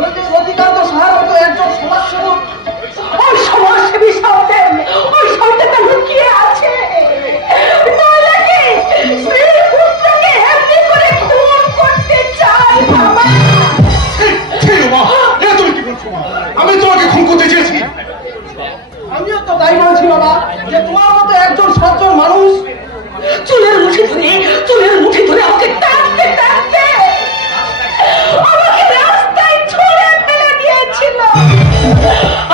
রতিকান্ত সাহার মতো একজন সমাজসেবক ওই সমাজসেবী শব্দে ওই শব্দটা লুকিয়ে আছে। আমি তোমাকে খুন করতে চেয়েছি। আমিও তো তাই বলছি বাবা, যে তোমার মতো একজন সজ্জন মানুষ চুলের মুঠি ধরে আমাকে টানতে টানতে আমাকে রাস্তায় ছুঁড়ে ফেলে দিয়েছিল।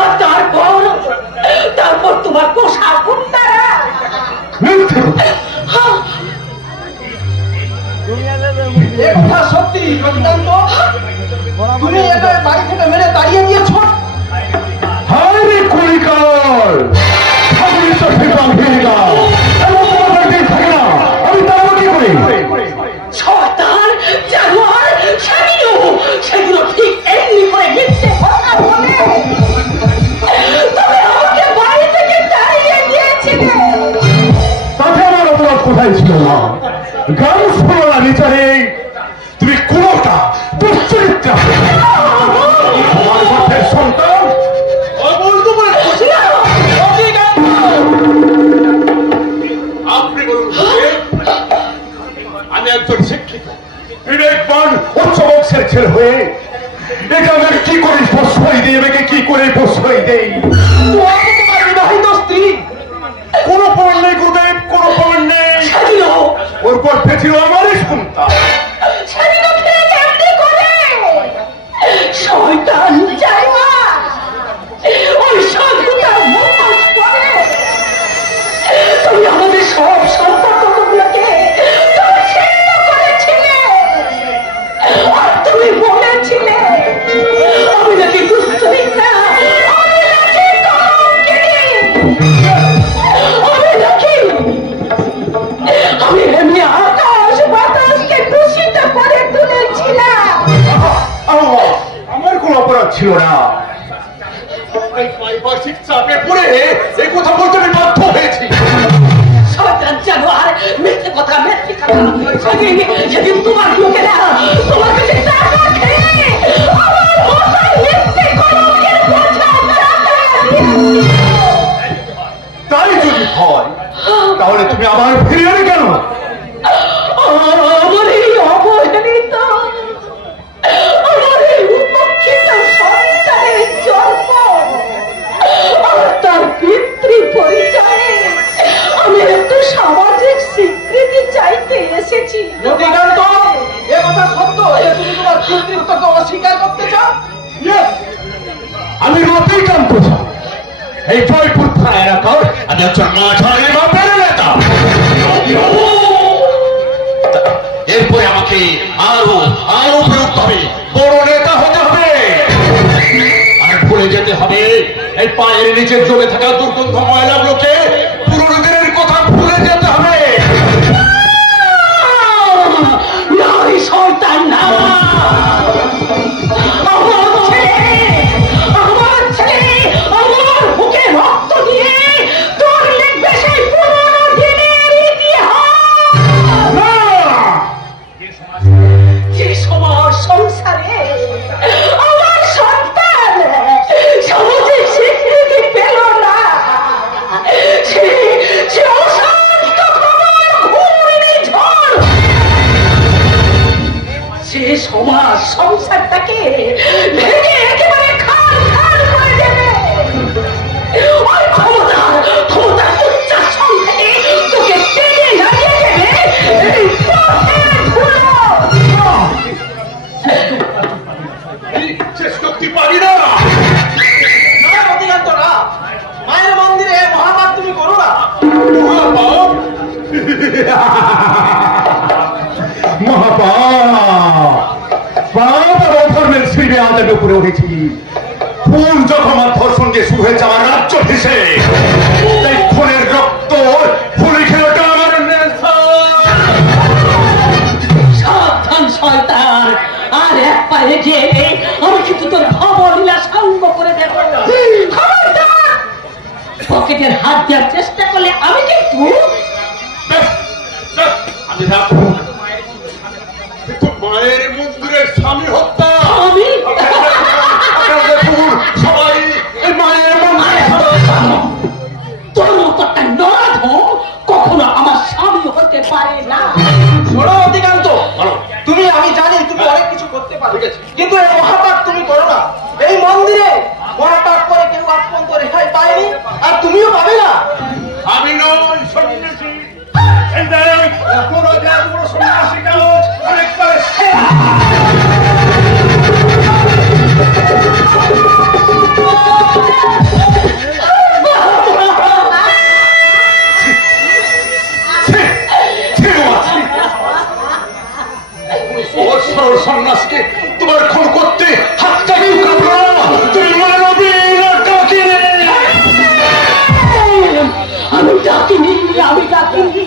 আর তারপর তোমার পোষা কুত্তারা কথা সত্যি রতিকান্ত, তুমি একা বাড়ি থেকে মেরে তাড়িয়ে দিয়েছ। সেগুলো ঠিক এমনি করে মিথ্যে কথা বলে তবে আমাকে বাড়ি থেকে তাড়িয়ে দিয়েছিলে। তাতে আমার অপরাধ কোথায় ছিল না? গান স্ফোরণা বিচারে তুমি কোনটা দুশ্চরিত্রা সন্তান আপনি বলুন, আমি একজন শিক্ষিত বিবেকবান উচ্চ বংশের ছেলে হয়ে এখানে কি করে প্রশ্রয় দিই, এটাকে কি করে প্রশ্রয় দেই? তোমার বিবাহিত স্ত্রী কোনো পণ নেই গুরুদেব, কোনো পণ নেই। ওর গর্ভে ছিল আমারই সন্তান। শয়তান জাইমা ওই শয়তান মুখোশ পরে তুমি আমাদের সব সম্পর্কগুলোকে ছিন্ন করেছিলে। আর তুমি বলেছিলে আমি নাকি দুশ্চরিত্রা, আমি এমনি আকাশ বাতাসকে দূষিত করে তুলেছিলাম। আমার কোন অপরাধ ছিল না। পারিপার্শ্বিক চাপে পড়ে এই কথা বলতে আমি বাধ্য হয়েছি। শয়তান জানোয়ার, মিথ্যে কথা। সেদিন তোমার লোকেরা তোমার কাছে টাকা খেয়ে আমার মশাই মিথ্যে কলমের বোঝা তাই যদি হয় তাহলে তুমি আবার ফিরে এলে কেন? আমার এই অবহেলিত, আমার এই উপেক্ষিত সন্তানের জন্ম আর তার পিতৃ পরিচয়ে আমি একটু সামাজিক স্বীকৃতি চাইতে এসেছি। রতিকান্ত, এ কথা সত্য যে তুমি তোমার পিতৃত্বকে অস্বীকার করতে চাও? আমি রতিকান্ত এই জয়পুর থানা এলাকার আমি একজন মাঝারি বাপের নেতা। এরপরে আমাকে আরো প্রযুক্ত হবে, বড় নেতা হতে হবে। আর ভুলে যেতে হবে এই পায়ের নিচে জমে থাকা দুর্গন্ধ ময়লাগুলোকে, পুরনো দিনের কথা ভুলে যেতে হবে। নারী শয়তান না, আমার ছেলে আমার বুকে রক্ত দিয়ে তোর লিখবে সেই পুরনো দিনের ইতিহাস। যে সমাজ সংসারে আমার সন্তান সামাজিক স্বীকৃতি পেল না, সে অশান্ত ঘূর্ণিঝড় সে সমাজ সংসারটাকে ভেঙে একেবারে খান খান করে দেবে। ওই ক্ষমতার উচ্চাসন থেকে তোকে টেনে নামিয়ে দেবে এই পথের ধুলো। শেষ করতে পারি না। রতিকান্ত না, মায়ের মন্দিরে মহাপাপ তুমি করো না। ধর্মের শিল্পে আদার উপরে উঠেছি। খুন যখন আমার ধর্ষণ দিয়ে শুরু হয়েছে আমার রাজ্য ভেসে, তাই খুনের রক্ত ফুলি খেলোটা আমার সাবধান শয়তান, আর এক পায়ে গেলে আমি কিন্তু তোর ভবলীলা সাঙ্গ করে দেব। পকেটের হাত দেওয়ার চেষ্টা করলে আমি কিন্তু আমি রাখবো মায়ের মন্দিরের স্বামী হত্যা। আমি মহাপাপ তুমি করো না। এই মন্দিরে মহাপাপ করে কেউ আজ পর্যন্ত রেহাই পায়নি, আর তুমিও পাবে না। আমি নই সন্ন্যাসী, এই দেখ এখনো যে এত বড় সন্ন্যাসী গেল অনেকবার সন্ন্যাসকে তোমার খুন করতে হাতটা কেউ কাঁপলো না। তুমি মানবী না ডাকিনি। আমি ডাকিনি, আমি ডাকিনি,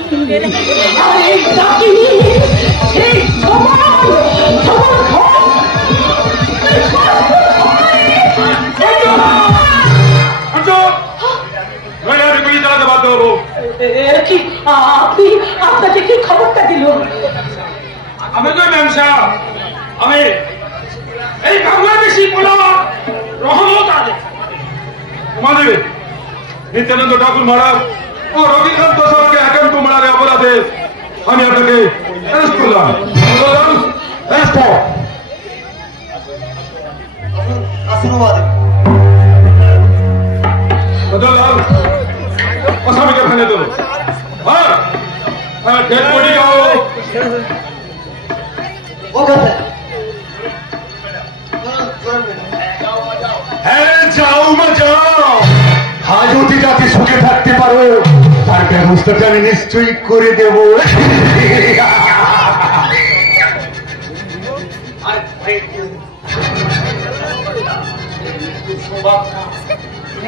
আরে ডাকিনি। সেই চালাতে বাধ্য হবো। আপনি আপনাকে কি খবরটা দিল? আমি তো ব্যবসা, আমি এই বাংলাদেশি বলা রহমত আলী তোমাদের নিত্যানন্দ ঠাকুর মহারাজ ও রবীন্দ্রনাথ প্রসাদকে একান্ত মারার অপরাধে আমি আপনাকে অ্যারেস্ট করলাম। আসামিকে ফেলে দেবো। হ্যাঁ ডেড বডি হ্যাঁ যাও মা যাও। আজ অতি জাতি সুখে থাকতে পারো তার ব্যবস্থাটা আমি নিশ্চয়ই করে দেব।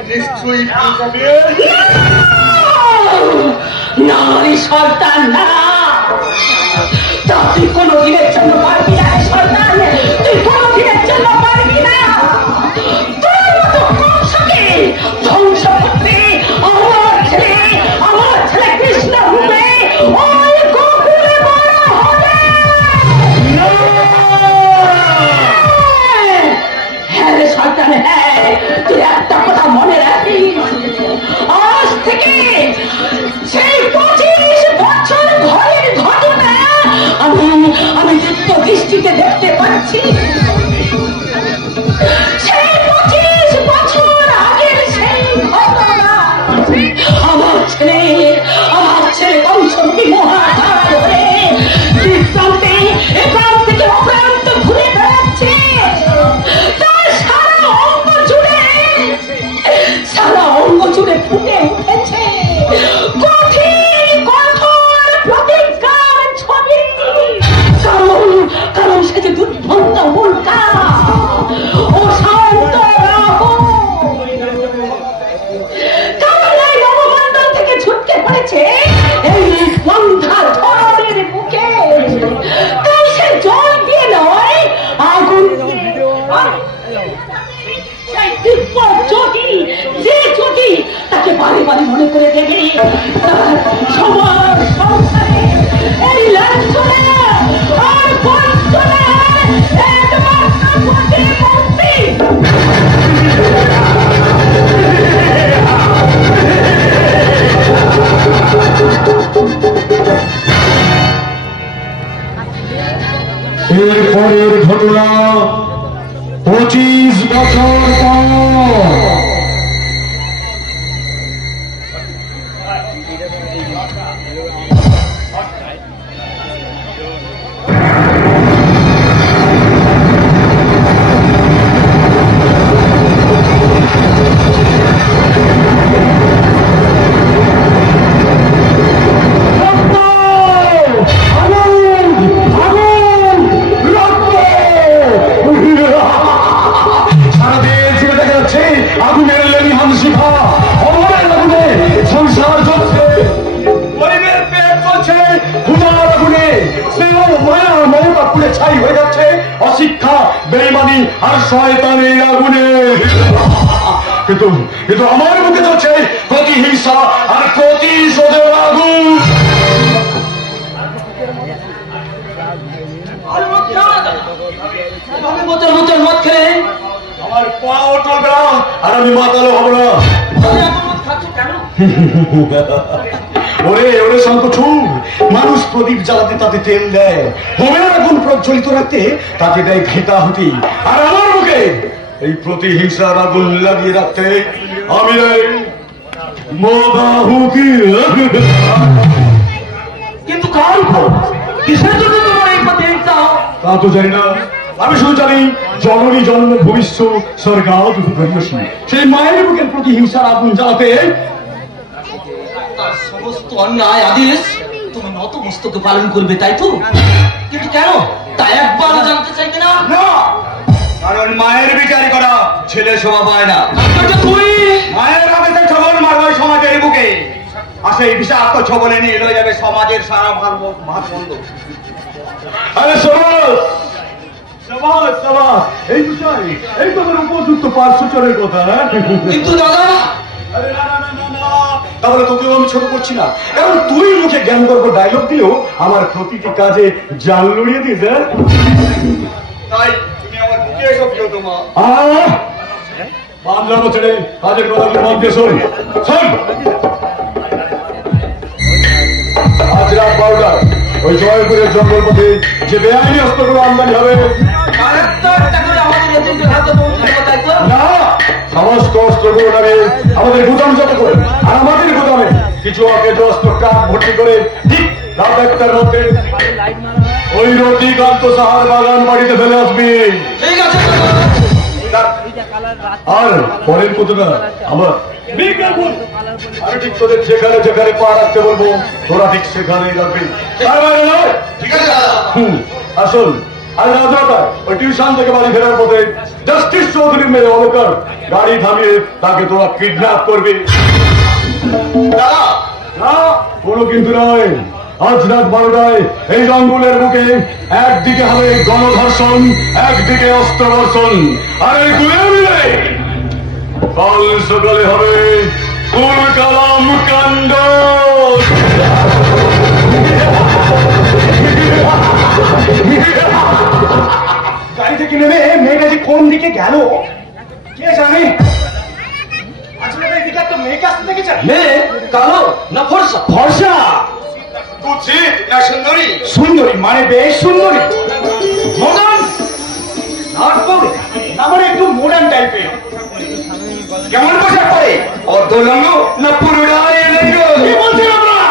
নিশ্চয়ই নারী সন্তান না, তা তুই কোনদিনের জন্য পারবি না। সন্তান তুই কোনদিনের জন্য পারবি না। তোর মতো কংসকে ধ্বংস করতে আমার ছেলে কৃষ্ণ রূপে ওই গোকুলে বড় হবে। হ্যাঁ রে সন্তান, হ্যাঁ তুই একটা কথা মনে রাখিস, আজ থেকে সেই 25 বছর ঘরের ঘটনা আমি দিব্য দৃষ্টিতে দেখতে পাচ্ছি। সেই 25 বছর আগের সেই ঘটনা আমার ছেলে বংশমুখী মহাকাল হয়ে প্রান্তে এ প্রান্ত থেকে অপ্রান্ত ঘুরে বেড়াচ্ছে। তার সারা অঙ্গ জুড়ে ফুটে উঠেছে কঠোর প্রতিজ্ঞার ছবি। কারণ সে যে দুর্ভন্ত উল্কা ও শান্ত নবমণ্ডল থেকে ছুটকে পড়েছে এই সন্ধ্যা ধরনের বুকে। তাই সে জল দিয়ে নয়, আগুন জ্যোতি তাকে বারে বারে মনে করে দেবে তার সবার সংসারে এই লাঞ্ছনা আর বঞ্চনার একমাত্র প্রতিমূর্তি। এরপরের ঘটনা 25 বছর পর। অশিক্ষা, বেঈমানি আর শয়তানের আগুনে। কিন্তু আমার মুখে চলছে প্রতিহিংসা আর প্রতিশোধের আগুন। মদ খেলে আমার পা উঠবে না আর আমি মাতালো হব না। ওরে ওরে শঙ্কচূড়, মানুষ প্রদীপ জ্বালাতে তাতে তেল দেয়, হোমের আগুন প্রজ্বলিত রাখতে তাতে দেয় ঘৃতাহুতি, আর আমার মুখে এই প্রতিহিংসার আগুন লাগিয়ে রাখতে আমি মদাহুতি। কিন্তু কার উপর, কিসের জন্য তোমার এই প্রতিহিংসা? তা তো জানি না, আমি শুধু জানি জননী জন্ম ভবিষ্য স্বর্গাৎ গরিয়সী, সেই মায়ের বুকের প্রতিহিংসার আগুন জ্বালাতে তার সমস্ত অন্যায় আদেশ তুমি নতমস্তকে পালন করবে, তাই তো? কিন্তু কেন তা একবার জানতে চাইবে না? কারণ মায়ের বিচার করা ছেলে শোভা পায় না। তুই মায়ের আদেশে ছবল মারবে সমাজের বুকে, আর সেই বিষাক্ত ছবলে নিয়ে লয়ে যাবে সমাজের সারা ভারবন্ধ। আরে সমাজ সমাজ সমাজ, এই বিষয় এই তোমার উপযুক্ত পার্শ্বচরের কথা। কিন্তু দাদা, আরে না না না না, তাহলে তোকেও আমি ছোট করছি না, কারণ তুই মুখে জ্ঞান গর্ব ডায়লগ দিলেও আমার প্রতিটি কাজে জাল লড়িয়ে দিস। তাই তুমি আমার বুকে এসো প্রিয়তমা। বাংলা বছরে কাজের কথা মন দিয়ে শোন। আজ রাত 12টা ওই জয়পুরের জঙ্গল পথে যে বেআইনি অস্ত্রগুলো আমদানি হবে, না সমস্ত অস্ত্রগুলো নামে আমাদের গুদাম যত করে, আর আমাদের গুদামে কিছু অকেজ অস্ত্র ট্রাক ভর্তি করে ঠিক রাত 1টার মধ্যে ওই রতিকান্ত সাহার বাগান বাড়িতে ফেলে আসবি। আর পরের কতটা আবার আমি ঠিক তোদের যেখানে যেখানে পা রাখতে বলবো তোরা ঠিক সেখানেই রাখবি। ঠিক আছে আসল আর রাজা ওই টিউশন থেকে বাড়ি ফেরার পথে জাস্টিস চৌধুরীর মেয়ে অলকার গাড়ি থামিয়ে তাকে তোরা কিডন্যাপ করবি। না কোনো কিন্তু নয়, আজ রাত 12টায় এই জঙ্গলের বুকে একদিকে হবে গণধর্ষণ, একদিকে অস্ত্র বর্ষণ, আর এই দুয়ে মিলে কাল সকালে হবে কুল কালাম কাণ্ড। গাড়ি থেকে নেমে মেয়েটা যে কোন দিকে গেল কে জানে। আসলে এদিকে একটা মেয়েকে আসতে দেখেছেন? মেয়ে কালো না ফর্সা? ফর্সা। কুচিত না সুন্দরী? সুন্দরী মানে বেশ সুন্দরী। মডার্ন না মানে একটু মডার্ন টাইপের। কেমন পোশাক পরে? অর্ধলঙ্গ না পুরোটাই লঙ্গ? কি বলছেন আপনারা?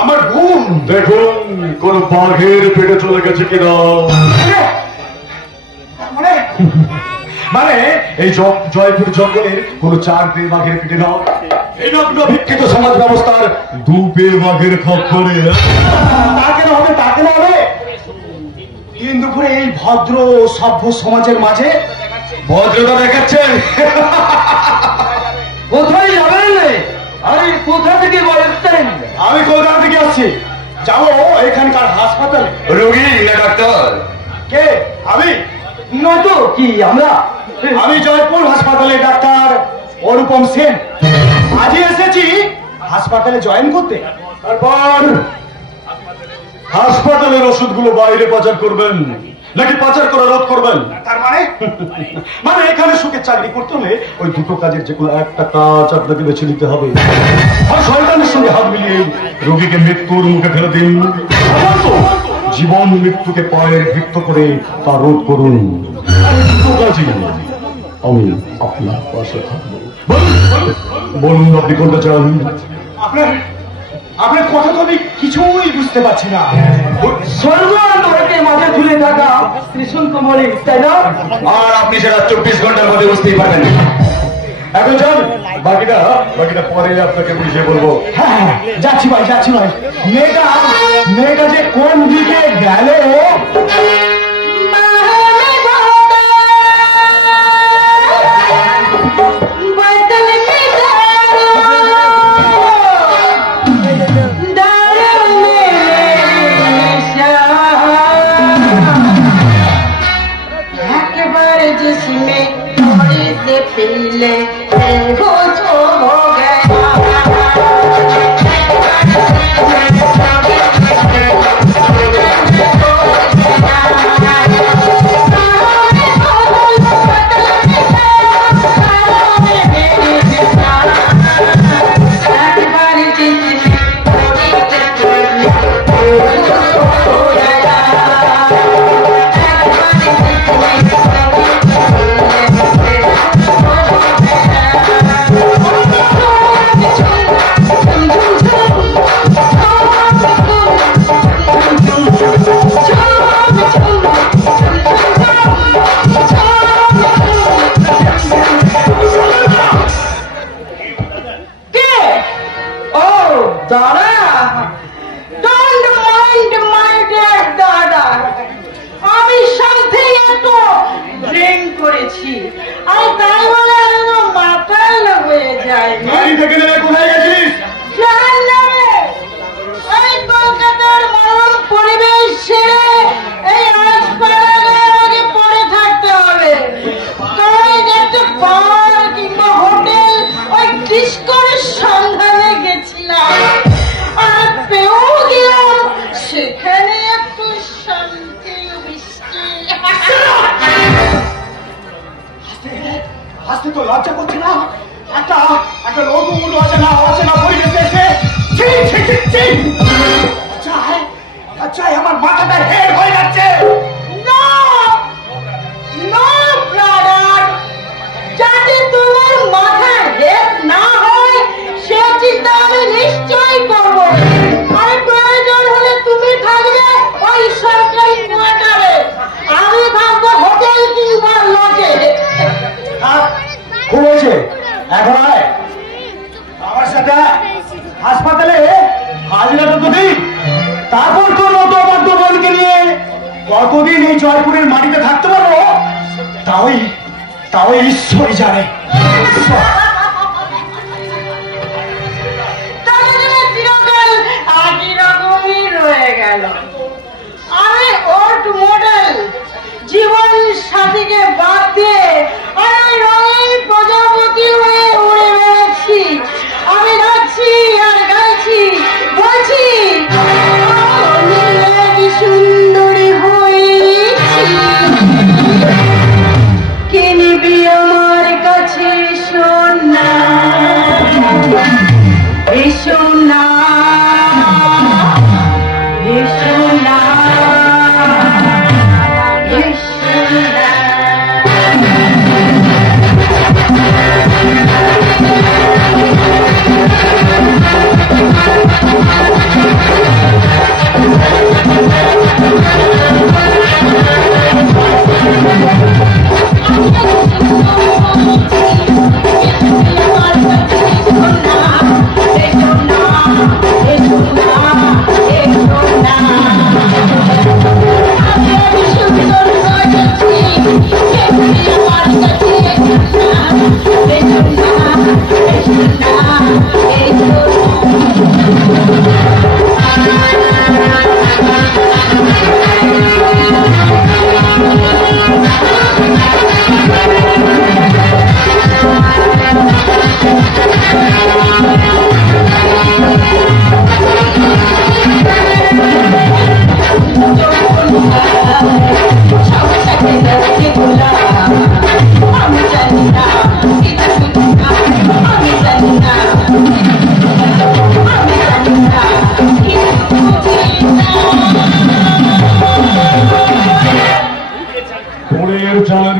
আমার বোন দেখুন কোন বাঘের পেটে চলে গেছে কিনা। মানে এই জয়পুর জঙ্গলের কোন 4 পেয়ে বাঘের পেটে নাও, এই নগ্ন ভিক্ষিত সমাজ ব্যবস্থার 2 পেয়ে বাঘের খপ্পরে। তা কেন হবে, তা কেন হবে? দিন দুপুরে এই ভদ্র সভ্য সমাজের মাঝে ভদ্রতা দেখাচ্ছেন? কোথায় যাবেন? আরে কোথা থেকে বলছেন? আমি কলকাতা থেকে আসছি, যাবো এখানকার হাসপাতালে। রোগী না ডাক্তার? কে? আমি নয়তো কি আমরা? আমি জয়পুর হাসপাতালে ডাক্তার অনুপম সেন। আজই এসেছি হাসপাতালে জয়েন করতে। তারপর হাসপাতালের ওষুধগুলো বাইরে পাচার করবেন নাকি পাচার করা রোধ করবেন? তার মানে এখানে সুখে চাকরি করতে হলে ওই দুটো কাজের যে কোনো একটা কাজ আপনাকে বেছে নিতে হবে। আর শয়তানের সঙ্গে হাত মিলিয়ে রোগীকে মৃত্যুর মুখে ফেলে দিন, জীবন মৃত্যুকে পায়ের ভিত্ত করে তা রোধ করুন। আমি আপনার পাশে থাকবো। বলুন আপনি করতে চান? আপনার কথা তো আমি কিছুই বুঝতে পারছি না। স্বর্গ আর নরকের মাঝে ঝুলে থাকা কৃষ্ণ কুমারী, তাই না? আর আপনি সেটা 24 ঘন্টার মধ্যে বুঝতেই পারবেন। এখন যান, বাকিটা পরে আপনাকে বুঝিয়ে বলবো। হ্যাঁ যাচ্ছি ভাই, যাচ্ছি ভাই। মেয়েটা যে কোন দিকে গেল पीले हो गया করছি, আর তাই বলে একদম মাথায় হয়ে যায়। গাড়ি থেকে নেমে কোথায় গেছিস? এই কলকাতার মরণ পরিবেশ ছেড়ে এই আজপাড়াকে পড়ে থাকতে হবে। তাই একটা বার কিংবা হোটেল ওই ডিস্কোরের সন্ধানে গেছিলাম, আর পেয়েও গেলাম সেখানে একটু শান্তি বৃষ্টি। আসতে তো লজ্জা করছে না? একটা নতুন অচেনা পরিবেশে এসে আচ্ছা আমার মাথাটা হেড হয়ে যাচ্ছে। যাতে তোমার মাথা হেড না হয় সে চিন্তা আমি নিশ্চয়ই করবো। আর প্রয়োজন হলে তুমি থাকবে ওই সরকারি কোয়ার্টারে, আমি থাকবো হোটেল কিংবা লজে। খুব হয়েছে, এখন আমার সাথে হাসপাতালে হাজিরাটা তো দিই, তারপর তো নতুন বোনকে নিয়ে কতদিন এই জয়পুরের মাটিতে থাকতে পারবো তাও ঈশ্বরই জানে। চিরকাল একই রকমই রয়ে গেল। আমি ওল্ড মডেল জীবন সাথীকে বাদ দিয়ে আমি রঙিন প্রজাপতি হয়ে উড়ে বেড়াচ্ছি। আমি নাচছি আর গাইছি, বলছি আমি সুন্দরী হয়েছি, কে নিবি আমার কাছে সোনা সোনা সোনা।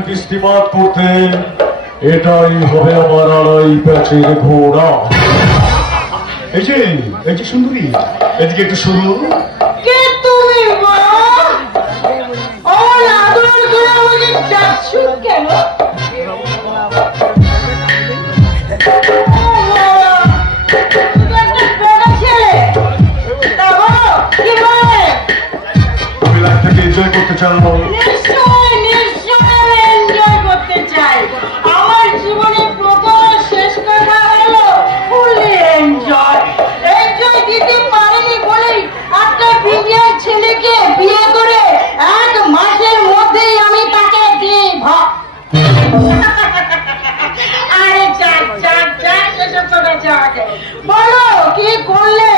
বৃষ্টিপাত করতে এটাই হবে আমার আড়াই প্যাচের ঘোড়া। এই যে সুন্দরী, এদিকে একটু শুরু। কে তুমি মা? আমার আদর করে আমাকে ডাকছো কেন? তুমি লাইফটাকে এনজয় করতে চাও? এনজয় করতে চাই। আমার জীবনে প্রথম শেষ কথা হলো ফুললি এনজয় দিতে পারিনি বলেই একটা বিজয় ছেলেকে বিয়ে করে 1 মাসের মধ্যেই আমি তাকে দিয়ে আরে বলো কি করলে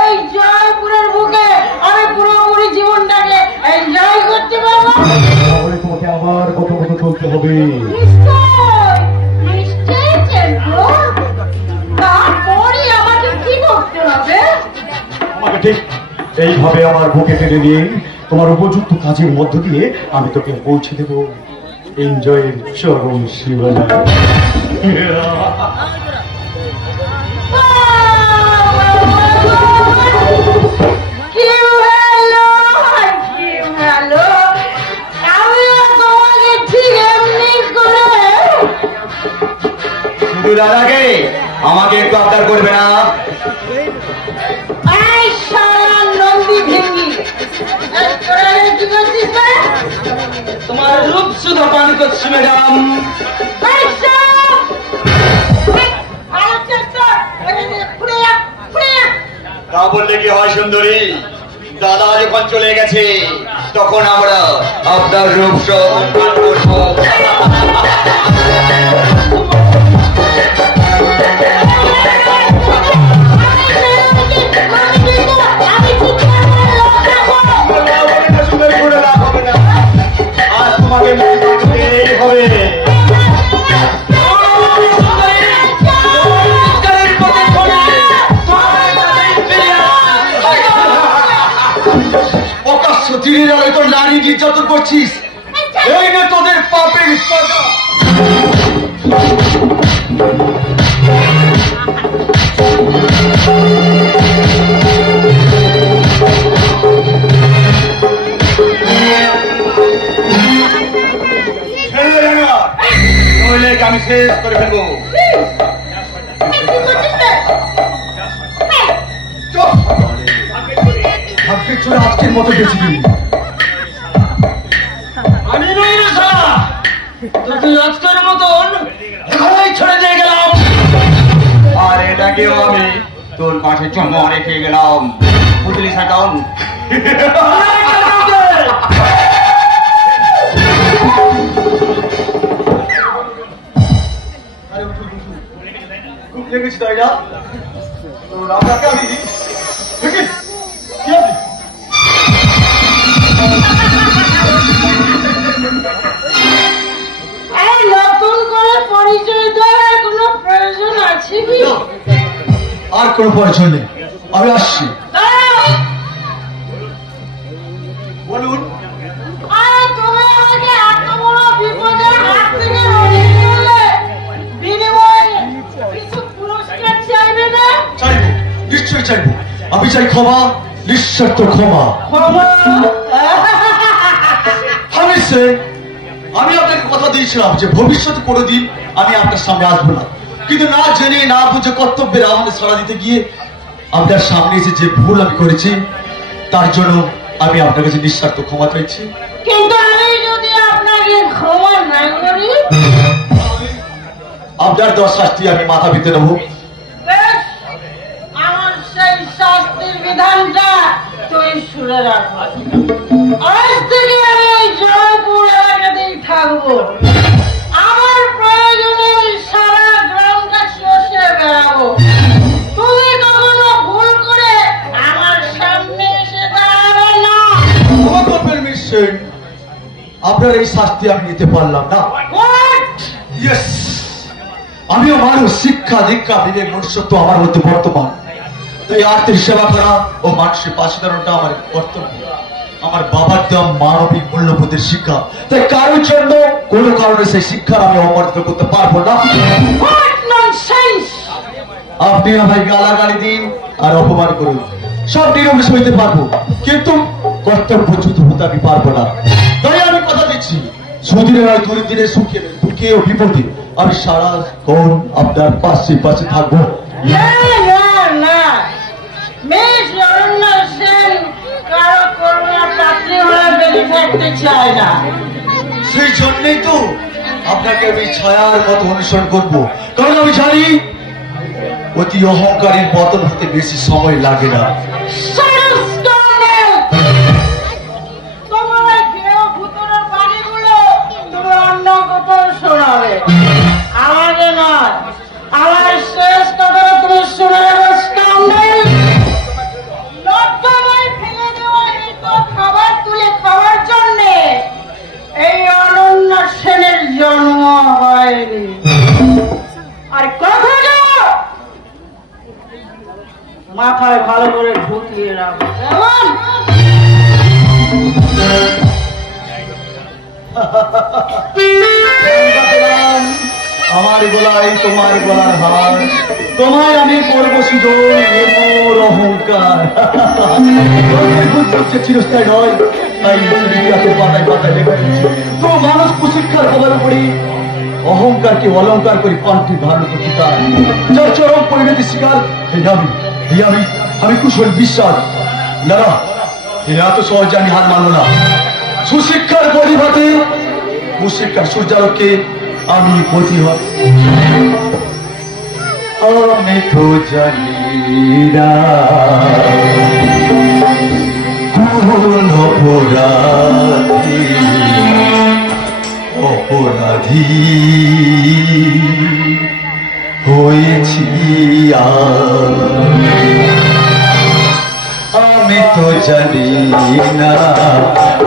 এই জয়পুরের বুকে আমি পুরোপুরি জীবনটাকে এনজয় করতে পারবো? তোমাকে আবার কত চলতে হবে। তারপরে আমাকে কি করতে হবে? আমাকে ঠিক এইভাবে আমার বুকে টেনে নিয়ে তোমার উপযুক্ত কাজের মধ্য দিয়ে আমি তোকে পৌঁছে দেবো এনজয়ের চরম সীমানা। দাদাকে আমাকে একটু আবদার করবে না? নন্দী ভেঙ্গি কি করছিস? তোমার রূপ সুধা পান করছি ম্যাডাম। তা বললে কি হয় সুন্দরী, দাদা যখন চলে গেছে তখন আমরা আপনার রূপ সব পান করবো। আর তোমাকে হবে দিনের আলোয় তোর নারী নির্যাতন করছিস, এই নে তোদের পাপের সাজা। নইলে আমি শেষ করে ফেলবো। ভাগ্যের চলে আজকের মতো বেঁচে দিবি। আমি নই রে সারা, তোকে আজকের মতন এখানেই ছেড়ে দিয়ে গেলাম। আর এটাকেও আমি তোর কাছে জমা রেখে গেলাম, বুঝলি শয়তান? খুব লেগেছি তাই না? তোর আপনাকে আমি নতুন করে পরিচয় দেওয়ার কোনো প্রয়োজন আছে কি? আর কোনো পরিচয় নেই, আমি আসছি। বলুন। তুমি আমাকে এত বড় বিপদের হাত থেকে রক্ষা করলে, বিনিময়ে কিছু পুরস্কার চাইবে না? চাইব, নিশ্চয়ই চাইব। আমি চাই ক্ষমা, নিঃস্বার্থ ক্ষমা। আমি আপনাকে কথা দিয়েছিলাম যে ভবিষ্যতে কোনোদিন আমি আপনার সামনে আসবো না, কিন্তু না জেনে না বুঝে কর্তব্যের আমাদের সাড়া দিতে গিয়ে আপনার সামনে এসে যে ভুল আমি করেছি তার জন্য আমি আপনার কাছে নিঃস্বার্থ ক্ষমা চাইছি। কিন্তু আমি যদি আপনাকে ক্ষমা না করি, আপনার দেওয়া শাস্তি আমি মাথা পেতে নেব। বেশ, আমার সেই শাস্তির বিধানটা তুই শুনে রাখবো। আজ থেকে আমি ওই জয়পুর এলাকাতেই থাকবো। আমার প্রয়োজনে ওই সারা গ্রামটা চষে বেড়াবো। তুমি কখনো ভুল করে আমার সামনে এসে দাঁড়াবে না। ক্ষমা করবেন নিশ্চয়ই, আপনার এই শাস্তি আমি নিতে পারলাম না। ইয়েস, আমিও মানুষ, শিক্ষা দীক্ষা বিবেক মনুষ্যত্ব আমার মধ্যে বর্তমান। তাই আর্থিক সেবা করা ও মানুষের পাশে দাঁড়ানোটা আমার কর্তব্য। আমার বাবার দেওয়া মানবিক মূল্যবোধের শিক্ষা, তাই কারোর জন্য কোনো কারণে সেই শিক্ষা আমি অবমানিত করতে পারবো না। আপনি আমায় গালাগালি দিন আর অপমান করুন, সব নিরমিষ হইতে পারবো, কিন্তু কর্তব্যচ্যুত হতে আমি পারবো না। তাই আমি কথা দিচ্ছি, সুদিনে নয় দুর্দিনে সুখে দুঃখে ও বিপদে আমি সারাক্ষণ আপনার পাশে পাশে থাকবো। সেই জন্যই তো আপনাকে আমি ছায়ার মতো অনুসরণ করবো, কারণ আমি জানি অতি অহংকারের পতন হতে বেশি সময় লাগে না। শোনাবে আমাকে নয়, আমার শেষ কথাটা তুমি শুনে ফেলে দেওয়া খাবার তুলে খাওয়ার জন্য এই অনন্য সেনের জন্ম হয়নি। আর কথা মাথায় ভালো করে ঢুকিয়ে রাখো, কেমন? আমার গলায় তোমার গলার হার, তোমায় আমি করবো সুযোগ অহংকার। চিরস্থায়ী নয়, তাই পাতায় পাতায় লেখা হয়েছে। তো মানুষ কুশিক্ষার খবর উপরই অহংকারকে অলঙ্কার করে কণ্ঠে ধারণ করতে চায়, যার চরম পরিণতি শিকার আমি কুশল বিশ্বাস। না, এত সহজে আমি হার মানব না। সুশিক্ষার পরিভাতে মুশরিকরা সূর্যালোকে আমি পতি হব। আমি তো জানি না কোন অপরাধী অপরাধী হয়েছি আমি তো জানি না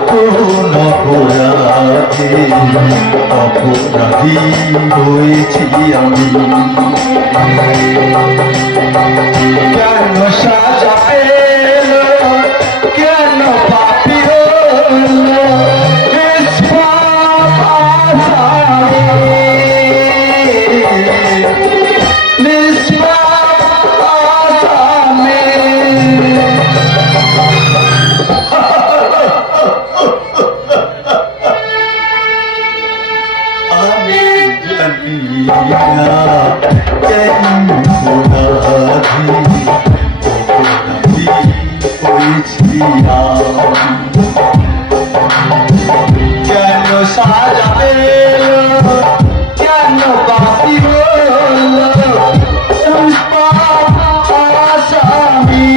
কোন অপরাধী অপরাধী হয়েছি আমি। কেন সাজা এলো কেন পাপি হলো কেন সাজা পেলো কেন বাপি হলো আসামি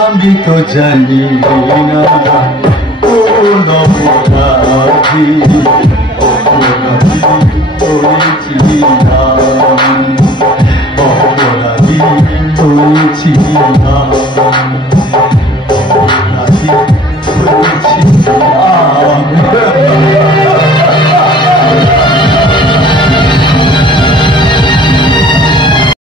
আমি তো জানি না কোন অপরাধী অপরাধী